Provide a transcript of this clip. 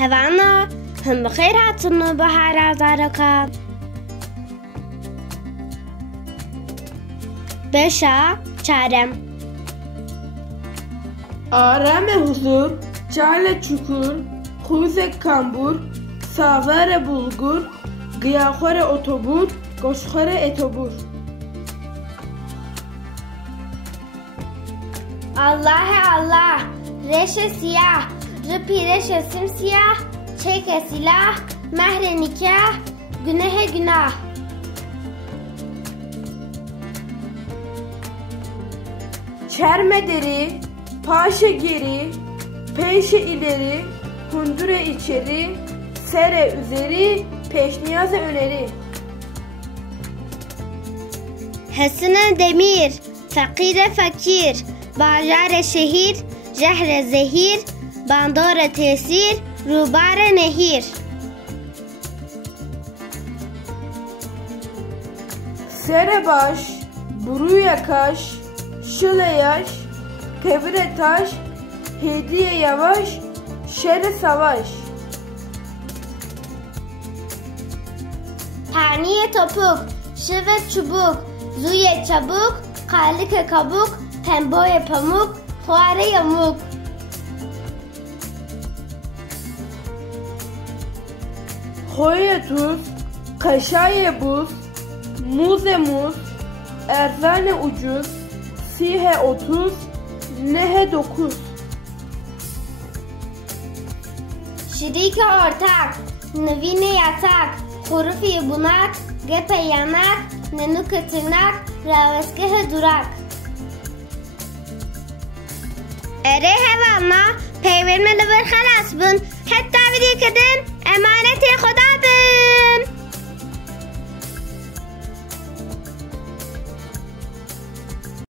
هوانا هم بخير هاتنو بحر عزاركا بشا çarem Arame huzur, çale çukur, xuze kambur, savare bulgur, giyaxore otobur, goşxore etobur. Allah'e Allah, reşe siyah, rıpireşe simsiyah, çeke silah, mehre nikah, günehe günah. Çerme deri, paşe geri, peşe ileri, hundure içeri, sere üzeri, peşniyaze öneri. Hesine demir, fakire fakir, bajare şehir, cehre zehir, bandore tesir, rubare nehir. Sere baş, buruya kaş, şıle yaş, kevre taş, hediye yavaş, şere savaş. Taniye topuk, şıve çubuk, zuye çabuk, kalike kabuk, temboye pamuk, fuare yamuk. Hoye tuz, kaşaye buz, muze muz, erzane ucuz, sihe 30, nehe 9. Şirike ortak, nevine yatak, hurufi bunak, gepe yanak, nenuke tırnak, raveskehe durak. Ere hevanna, peyvermeli bir halas bun, hatta bir kadın